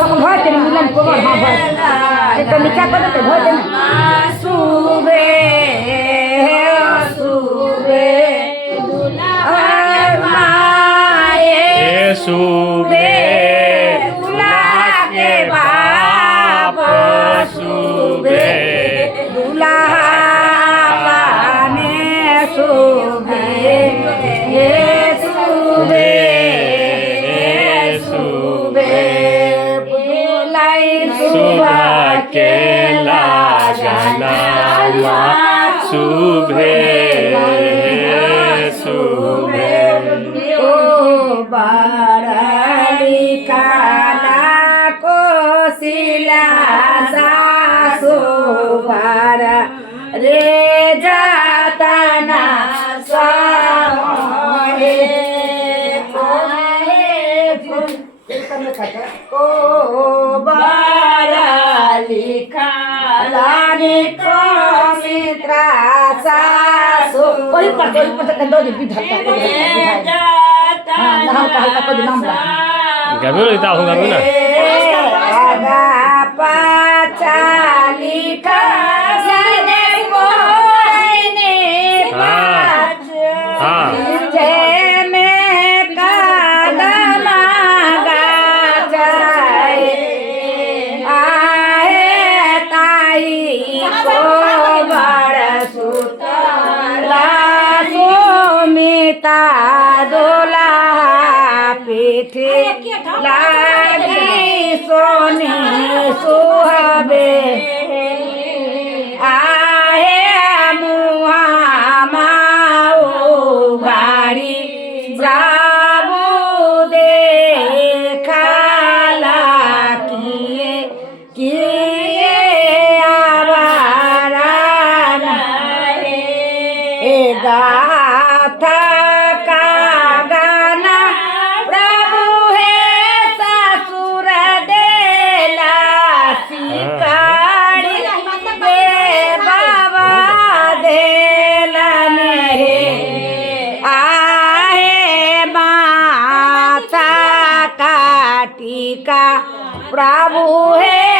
हम घर के मिलन कोमर हां भर तो मीठा कर देते भर देना सुबे सुबे माए सुबे दूल्हा के बाप सुबे दूल्हा पाने सुबे सुबे सुबे बुलाई सुबह के लागना सुबह सुबह ओ बाराली खाना को सिला सासो बारा रे जाता ना सामने ओ बाराली खाना को मित्रा सासो ओही पर दो दिन विधा हाँ नाम का हल्का कोई नाम ला गाबो रे ता गाबो ना आगा पाचाली का जाने कोने पाच जे में कदम गाचाए आए ताई को बड़ सुतला सुमिता दोला पीठे लागी सोनी सुहाबे आहे मुहा माऊ गाड़ी जाबू दे खाला किए आवारा ए गाथा का गाना प्रभु है ससुर देला सिकाड़ी दे बाबा देला ने आहे माता का टीका प्रभु है